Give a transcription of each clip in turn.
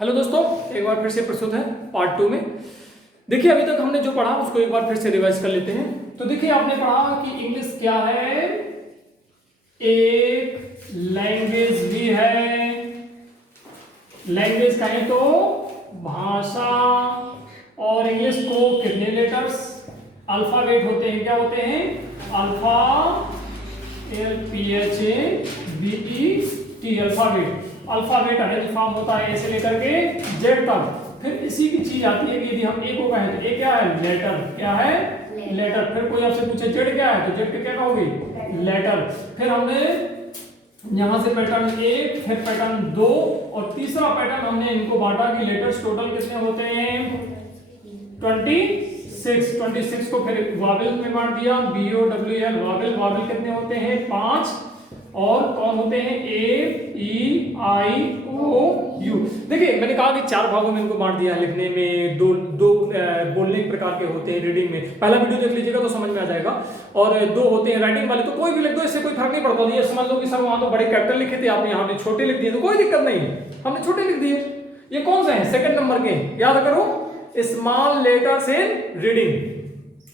Hello दोस्तों, एक बार फिर से प्रस्तुत है पार्ट 2 में। देखिए, अभी तक हमने जो पढ़ा उसको एक बार फिर से रिवाइज कर लेते हैं। तो देखिए, आपने पढ़ा कि इंग्लिश क्या है, एक लैंग्वेज भी है। लैंग्वेज कहें तो भाषा। और इंग्लिश को कितने लेटर्स, अल्फाबेट होते हैं, क्या होते हैं, alpha, LPHABET, alphabet. Alphabet arrange form होता है ऐसे लेकर के जेड तक। फिर इसी की चीज आती है कि यदि हम ए को कहें तो ए क्या है, लेटर। क्या है, लेटर। फिर कोई आपसे पूछे जेड क्या है तो जेड के क्या कहोगे, लेटर। फिर हमने यहां से पैटर्न 1, फिर पैटर्न 2 और तीसरा पैटर्न हमने इनको बांटा कि लेटर्स टोटल कितने होते हैं, 26 को फिर वावेल में बांट दिया, BOWL वावेल। वावेल कितने होते हैं, 5। और कौन होते हैं, AEIOU। देखिए, मैंने कहा कि 4 भागों में इनको बांट दिया है लिखने में। दो बोलने के प्रकार के होते हैं रीडिंग में। पहला वीडियो देख लीजिएगा तो समझ में आ जाएगा। और 2 होते हैं राइटिंग वाले, तो कोई भी लिख दो, इससे कोई फर्क नहीं पड़ता। ये समझ लो कि सर वहां तो बड़े कैपिटल लिखे थे, आपने यहाँ पे छोटे लिख दिए तो कोई दिक्कत नहीं, हमने छोटे लिख दिए। ये कौन से हैं, सेकंड नंबर के, याद करो, स्मॉल लेटर्स इन रीडिंग।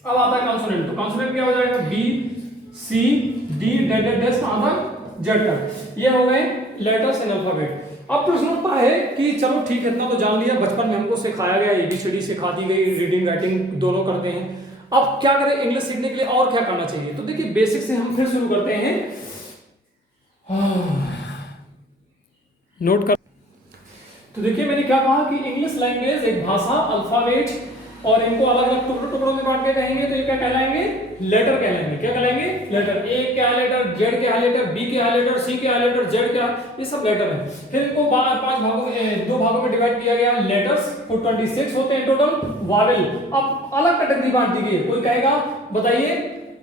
अब आता है कॉन्सोनेंट। तो कॉन्सोनेंट क्या हो जाएगा, BCD डैश कहां तक, जेड तक। ये हो गए लेटर्स इन अल्फाबेट। अब प्रश्न उठता है कि चलो ठीक है, इतना तो जान लिया, बचपन में हमको सिखाया गया, ABCD सिखा दी गई, रीडिंग राइटिंग दोनों करते हैं। अब क्या करें इंग्लिश सीखने के लिए, और क्या करना चाहिए। तो देखिए, बेसिक से हम फिर शुरू करते हैं। नोट कर। तो देखिए, मैंने क्या कहा कि इंग्लिश लैंग्वेज एक भाषा, अल्फाबेट, और इनको अलग अलग टुकड़ों में बांट के कहेंगे तो ये क्या कहलाएंगे, लेटर कहलाएंगे। क्या कहलाएंगे, लेटर। ए क्या है लेटर, जेड क्या है लेटर, बी क्या है लेटर, सी क्या है लेटर, जेड क्या, ये सब लेटर है। फिर इनको 5 भागों में, 2 भागों में डिवाइड किया गया। लेटर्स को 26 होते हैं टोटल। वावेल अब अलग कैटेगरी बांट दी गई। कोई कहेगा बताइए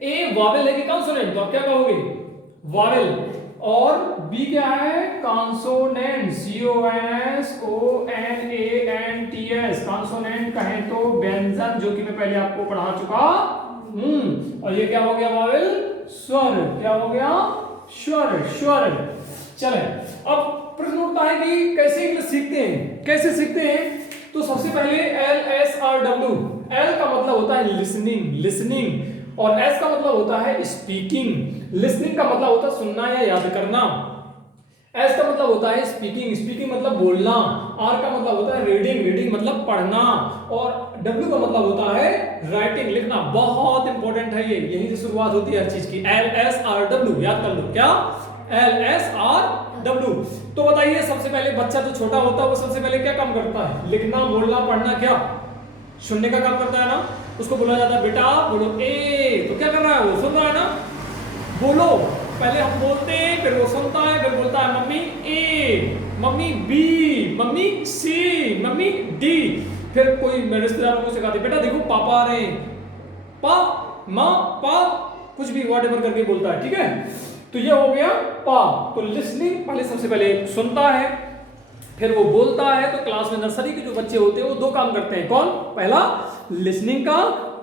ए वावेल है कि कॉन्सोनेंट, तो आप क्या कहोगे, वावेल। और बी क्या है, कॉन्सोनेंट, CONSONANTS। कॉन्सोनेंट कहें तो व्यंजन, जो कि मैं पहले आपको पढ़ा चुका और ये क्या हो गया, वावेल, स्वर। क्या हो गया, स्वर, स्वर। चले, अब प्रश्न उठता है कि कैसे इंग्लिश सीखते हैं, कैसे सीखते हैं। तो सबसे पहले LSRW। L का मतलब होता है लिसनिंग, लिसनिंग। और S का मतलब होता है स्पीकिंग। लिसनिंग का मतलब होता है सुनना या याद करना। S का मतलब होता है स्पीकिंग, स्पीकिंग मतलब बोलना। R का मतलब होता है रीडिंग, रीडिंग मतलब पढ़ना। और W का मतलब होता है राइटिंग, लिखना। बहुत इंपॉर्टेंट है ये, यहीं से शुरुआत होती है हर चीज की। LSRW याद कर लो, क्या, LSRW। तो बताइए, सबसे पहले बच्चा जो छोटा होता है वो सबसे पहले क्या काम करता है, लिखना, बोलना, पढ़ना, क्या, सुनने का काम करता है ना। उसको बोला जाता है बेटा बोलो ए, तो क्या कर रहा है वो, सुन रहा है ना, बोलो। पहले हम बोलते हैं, फिर वो सुनता है, फिर बोलता है मम्मी ए, मम्मी बी, मम्मी सी, मम्मी डी। फिर कोई रिश्तेदारों को सिखाते बेटा देखो पापा आ रहे हैं, पा, माँ, पा, कुछ भी व्हाट एवर करके बोलता है, ठीक है। तो ये हो गया पा। तो लिसनिंग पहले, सबसे पहले सुनता है, फिर वो बोलता है। तो क्लास में नर्सरी के जो बच्चे होते हैं वो 2 काम करते हैं। कौन, पहला लिसनिंग का,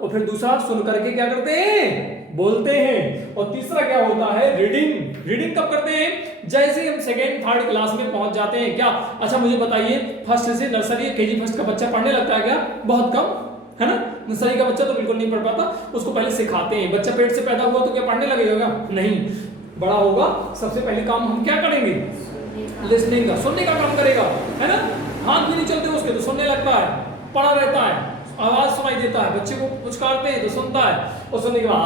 और फिर दूसरा सुन करके क्या करते हैं, बोलते हैं। और तीसरा क्या होता है, रीडिंग। रीडिंग कब करते हैं, जैसे ही हम 2nd 3rd क्लास में पहुंच जाते हैं। क्या, अच्छा मुझे बताइए, फर्स्ट से नर्सरी KG फर्स्ट का बच्चा पढ़ने लगता है क्या, बहुत कम है ना। नर्सरी का बच्चा तो बिल्कुल नहीं पढ़ पाता, उसको पहले सिखाते हैं। बच्चा पेट से पैदा हुआ तो क्या पढ़ने लगेगा, नहीं, बड़ा होगा सबसे पहले काम हम क्या करेंगे, लिसनिंग का, सुनने का काम करेगा, है ना। हाथ भी नहीं चलते उसके तो सुनने लगता है, पढ़ा रहता है, आवाज सुनाई देता है, बच्चे को पुचकारते हैं तो सुनता है। और सुनने के बाद आ,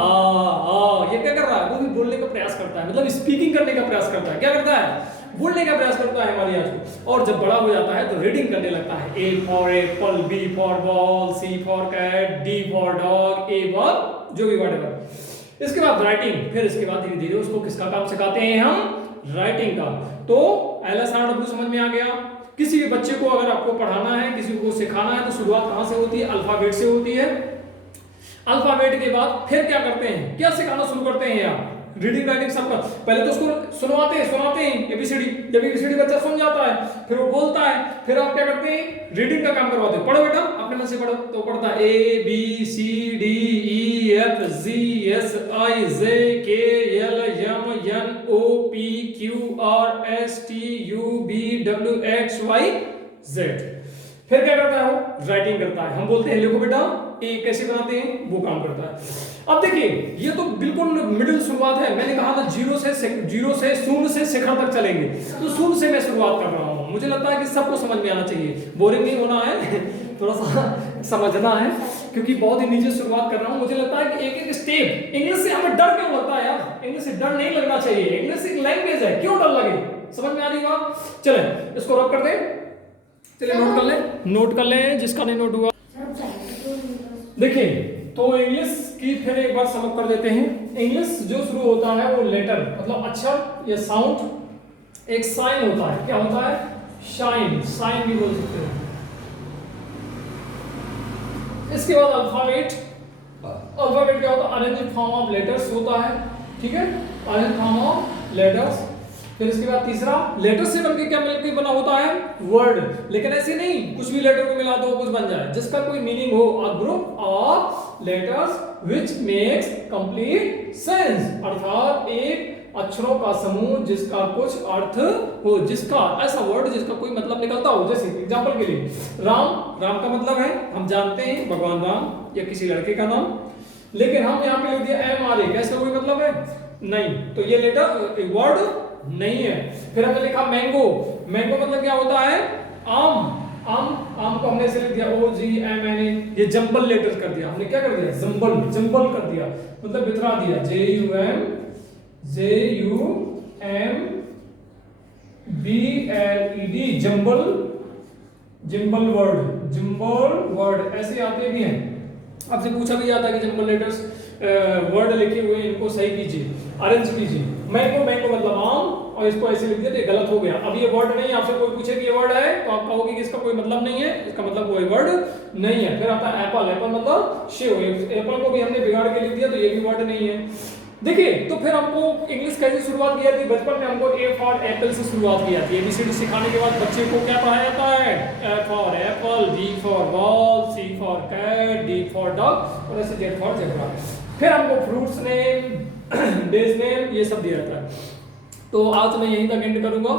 ये क्या कर रहा है, वो भी बोलने का प्रयास करता है, मतलब स्पीकिंग करने का प्रयास करता है। क्या करता है, बोलने का प्रयास करता है हमारी आज को। और जब बड़ा हो जाता है तो रीडिंग करने लगता है। A for apple, B for ball, C for cat, D for dog, A for जो भी व्हाटएवर। इसके बाद राइटिंग, फिर इसके बाद धीरे धीरे उसको किसका काम सिखाते हैं हम, राइटिंग का। तो LSRW समझ में आ गया। किसी भी बच्चे को अगर आपको पढ़ाना है, किसी को सिखाना है, तो शुरुआत कहां से होती है, अल्फाबेट से होती है। अल्फाबेट के बाद फिर क्या करते हैं, क्या सिखाना शुरू करते हैं आप, रीडिंग राइटिंग सबका। पहले तो उसको सुनाते हैं ABCD। जब ABCD बच्चा सुन जाता है फिर वो बोलता है, फिर आप क्या करते हैं, रीडिंग का काम करवाते हैं। पढ़ो बेटा, अपने मन से पढ़ो। तो पढ़ता है ABCDEFGHIJKLMNOPQRSTUVWXY जेड। फिर क्या करता है वो, राइटिंग करता है। हम बोलते हैं लिखो बेटा ए, कैसे बनाते हैं, वो काम करता है। अब देखिए ये तो बिल्कुल मिडिल शुरुआत है। मैंने कहा ना जीरो से शून्य से शिखर तक चलेंगे, तो शून्य से मैं शुरुआत कर रहा हूँ। मुझे लगता है कि सबको समझ में आना चाहिए, बोरिंग नहीं होना है थोड़ा सा समझना है, क्योंकि बहुत ही नीचे शुरुआत कर रहा हूँ। मुझे लगता है कि एक एक स्टेप, इंग्लिश से हमें डर क्यों लगता है यार, इंग्लिश से डर नहीं लगना चाहिए, इंग्लिश एक लैंग्वेज है, क्यों डर लगे, समझ में आ रही बात। चले इसको रब कर दे, चलिए नोट कर लें जिसका नहीं नोट हुआ। देखिए तो इंग्लिश की फिर एक बार समझ कर देते हैं। इंग्लिश जो शुरू होता है वो लेटर मतलब अक्षर या साउंड, एक साइन होता है, क्या होता है, शाइन, साइन भी बोल सकते हैं। इसके बाद अल्फाबेट, अल्फाबेट क्या होता है, अरेंज फॉर्म ऑफ लेटर्स होता है, ठीक है, अरेंज फॉर्म ऑफ लेटर्स। फिर इसके बाद तीसरा, लेटर से बनके क्या मिलकर बना होता है, वर्ड। लेकिन ऐसे नहीं कुछ भी लेटर को मिला दो कुछ बन जाए, जिसका कोई मीनिंग हो, a group of letters which makes complete sense, अर्थात एक अक्षरों का समूह जिसका कुछ अर्थ हो, जिसका ऐसा वर्ड जिसका कोई मतलब निकलता हो। जैसे एग्जांपल के लिए राम, राम का मतलब है हम जानते हैं भगवान राम या किसी लड़के का नाम, लेकिन हम यहाँ पे लिख दिया एम आर ए, क्या इसका कोई मतलब है, नहीं, तो ये लेटर वर्ड नहीं है। फिर हमने लिखा मैंगो, मैंगो मतलब क्या होता है, आम, आम, आम को हमने ऐसे लिख दिया ओ जी एम एन ए, ये जंबल लेटर कर दिया हमने, क्या कर दिया, जंबल, जंबल कर दिया, मतलब बिथरा दिया, J U M B L E D, jumble, jumble word, jumble word ऐसे आते भी हैं। आपसे पूछा भी जाता है कि जंबल लेटर्स वर्ड लिखे हुए इनको सही कीजिए, अरेंज कीजिए। मैंगो, मैंगो मतलब आम, और इसको ऐसे लिख दिया तो गलत हो गया। अब ये वर्ड नहीं, आपसे कोई पूछे कि ये वर्ड है तो आप कहोगे कि इसका कोई मतलब नहीं है, इसका मतलब कोई वर्ड नहीं है। फिर आता है एप्पल, एप्पल मतलब सेव, एप्पल को भी हमने बिगाड़ के लिख दिया तो ये भी वर्ड नहीं है। देखिए तो फिर हमको इंग्लिश कैसे शुरुआत की थी, बचपन में हमको ए फॉर एप्पल से शुरुआत की जाती है। एबीसीडी सिखाने के बाद बच्चे को क्या पढ़ाया जाता है, A for apple, B for ball, C for cat, D for dog और ऐसे जेड फॉर जेब्रा। फिर हमको फ्रूट्स नेम, डेज नेम ये सब दिया जाता है। तो आज मैं यहीं तक एंड करूंगा,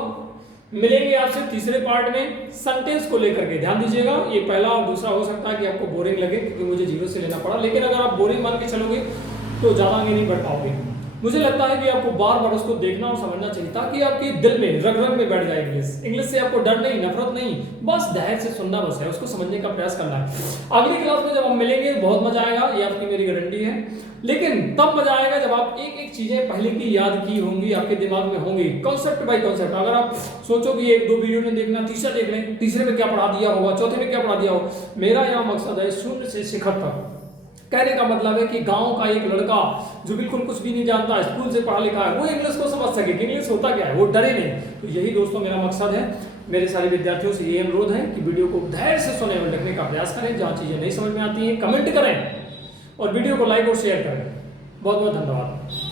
मिलेंगे आपसे तीसरे पार्ट में सेंटेंस को लेकर के। ध्यान दीजिएगा ये पहला और दूसरा हो सकता है कि आपको बोरिंग लगे क्योंकि मुझे जीरो से लेना पड़ा, लेकिन अगर आप बोरिंग मान के चलोगे तो ज़्यादा आगे नहीं बढ़ पाओगे। मुझे लगता है कि आपको बार बार उसको देखना और समझना चाहिए ताकि आपके दिल में रग रग में बैठ जाए इंग्लिश। इंग्लिश से आपको डर नहीं, नफरत नहीं, बस धैर्य से सुनना बस है, उसको समझने का प्रयास करना है। अगली क्लास में जब हम मिलेंगे बहुत मजा आएगा, ये आपकी मेरी गारंटी है। लेकिन तब मजा आएगा जब आप एक एक चीजें पहले की याद की होंगी, आपके दिमाग में होंगी, कॉन्सेप्ट बाय कॉन्सेप्ट। अगर आप सोचो कि एक दो वीडियो में देखना, तीसरा देख लें, तीसरे में क्या पढ़ा दिया होगा, चौथे में क्या पढ़ा दिया होगा। मेरा यहाँ मकसद है शून्य से शिखर तक। कहने का मतलब है कि गांव का एक लड़का जो बिल्कुल कुछ भी नहीं जानता, स्कूल से पढ़ा लिखा है, वो इंग्लिश को समझ सके कि इंग्लिश होता क्या है, वो डरे नहीं। तो यही दोस्तों मेरा मकसद है। मेरे सारे विद्यार्थियों से ये अनुरोध है कि वीडियो को धैर्य से सुने और लिखने का प्रयास करें, जहाँ चीजें नहीं समझ में आती हैं कमेंट करें और वीडियो को लाइक और शेयर करें। बहुत बहुत धन्यवाद।